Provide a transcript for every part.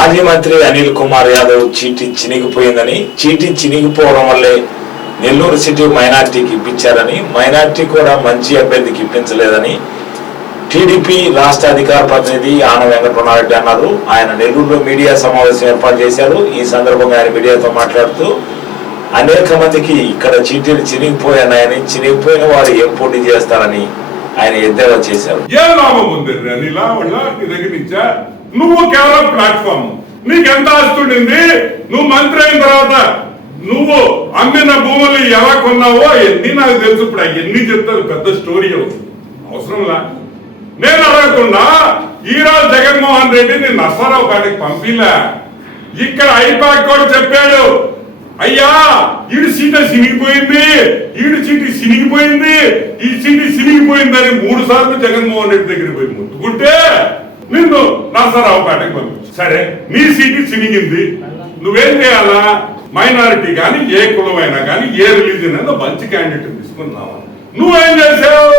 మాజీ మంత్రి అనిల్ కుమార్ యాదవ్ చీటి చినిగిపోయిందని చీటి చినిగిపోవడం వల్లే నెల్లూరు సిటీ మైనార్టీకి ఇప్పించారని మైనార్టీ కూడా మంచి అభ్యర్థికి ఇప్పించలేదని టీడీపీ రాష్ట్ర అధికార ప్రతినిధి ఆన వెంకటరమణారెడ్డి అన్నారు. ఆయన నెల్లూరులో మీడియా సమావేశం ఏర్పాటు చేశారు. ఈ సందర్భంగా ఆయన మీడియాతో మాట్లాడుతూ అనేక మందికి ఇక్కడ చీటీలు చినిగిపోయాయని చినిగిపోయిన వారు ఏం పోటీ చేస్తారని ఆయన ఎద్దేవా చేశారు ఏ లాభం ఉంది? నీలా వాళ్ళ నీ దగ్గర నుంచా నువ్వు కేవలం ప్లాట్ఫామ్ నీకెంత ఆస్తి ఉండింది? నువ్వు మంత్రి అయిన తర్వాత నువ్వు అమ్మిన భూములు ఎలా కొన్నావో ఎన్ని నాకు తెలుసు ఇప్పుడు. ఎన్ని చెప్తారు? పెద్ద స్టోరీ అవసరంలా నేను అడగకుండా ఈరోజు జగన్మోహన్ రెడ్డి నేను నర్సరావు కాడికి పంపిలా. ఇక్కడ ఐపాక్ కూడా చెప్పాడు. అయ్యా ఈడు సీట సినిగిపోయింది. ఈడు చీటి సినిగిపోయింది. ఈ చీటి సినిగిపోయిందని మూడు సార్లు జగన్మోహన్ రెడ్డి దగ్గర పోయి ముట్టుకుంటే నిన్ను నరసరావుపేటకి పంపించు. సరే నీ సీటు చినిగింది నువ్వేం చేయాలా? మైనారిటీ కానీ ఏ కులమైనా కానీ ఏ రిలీజన్ అయినా మంచి క్యాండిడేట్ తీసుకుని నువ్వేం చేసావు?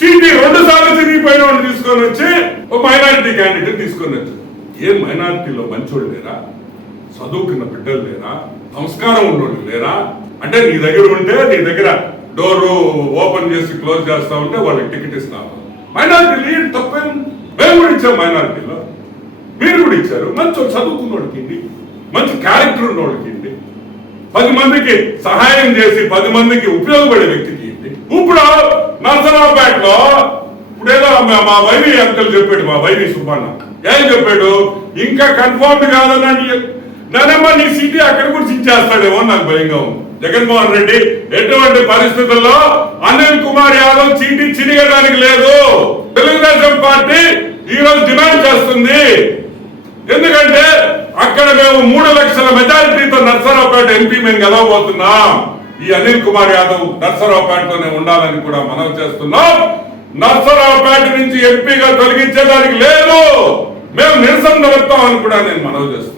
సీటీ రెండు సార్లు తిరిగిపోయిన వాడిని తీసుకొని వచ్చి ఒక మైనారిటీ క్యాండిడేట్ తీసుకొని వచ్చి. ఏ మైనారిటీలో మంచోళ్ళు లేరా? చదువుకున్న బిడ్డలు లేరా? సంస్కారం ఉన్నోళ్ళు లేరా? అంటే నీ దగ్గర ఉంటే నీ దగ్గర డోరు ఓపెన్ చేసి క్లోజ్ చేస్తా ఉంటే వాళ్ళకి టికెట్ ఇస్తాము మైనారిటీ లీడ్ తప్పేం? మేము కూడా ఇచ్చాం మైనారిటీలో. మీరు కూడా ఇచ్చారు. మంచి చదువుకున్నోడికి మంచి క్యారెక్టర్ ఉన్నోడికి పది మందికి సహాయం చేసి పది మందికి ఉపయోగపడే వ్యక్తికి ఇవ్వండి. ఇప్పుడు నరసరావుపేటలో ఇప్పుడు ఏదో మా- మా వైవి అంకల్ చెప్పాడు మా వైవి సుబ్బన్న. ఏం చెప్పాడు? ఇంకా కన్ఫర్మ్ కాదనండి ననమ్మ నీ సిటీ అక్కడ కూడా ఇచ్చేస్తాడేమో నాకు భయంగా ఉంది. జగన్మోహన్ రెడ్డి ఎటువంటి పరిస్థితుల్లో అనిల్ కుమార్ యాదవ్ చీటీ చినిగడానికి లేదు. తెలుగుదేశం పార్టీ ఈ రోజు డిమాండ్ చేస్తుంది. ఎందుకంటే అక్కడ మేము మూడు లక్షల మెజారిటీతో నర్సరావుపేట ఎంపీ మేము గెలవబోతున్నాం. ఈ అనిల్ కుమార్ యాదవ్ నర్సరావుపేటలోనే ఉండాలని కూడా మనం చేస్తున్నాం. నర్సరావుపేట నుంచి ఎంపీగా తొలగించేదానికి లేదు. మేము నిరసన నిలుపుతామని కూడా నేను మనవి చేస్తున్నాను.